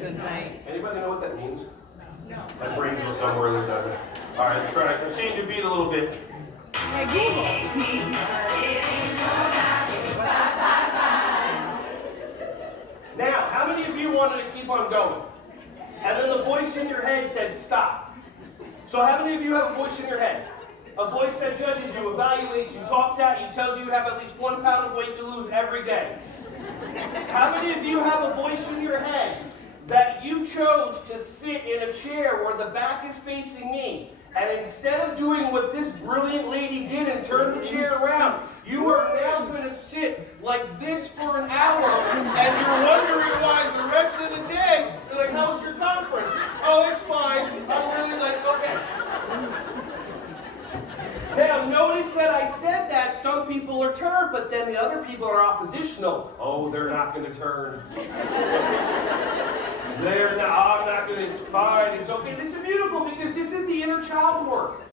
Good night. Anybody know what that means? No. My brain goes somewhere that doesn't. All right, let's try it. Let's change your beat a little bit. Hey, Google. Now, how many of you wanted to keep on going? And then the voice in your head said stop. So how many of you have a voice in your head? A voice that judges you, evaluates you, talks at you, tells you you have at least 1 pound of weight to lose every day. How many of you have a voice in your head that you chose to sit in a chair where the back is facing me, and instead of doing what this brilliant lady did and turn the chair around, you are now going to sit like this for an hour, and you're wondering why the rest of the day, you're like, how's your conference? Oh, it's fine. I'm really like, okay. Now, notice that I said that some people are turned, but then the other people are oppositional. Oh, they're not going to turn. They're not, I'm not going to, it's fine, it's okay. This is beautiful because this is the inner child work.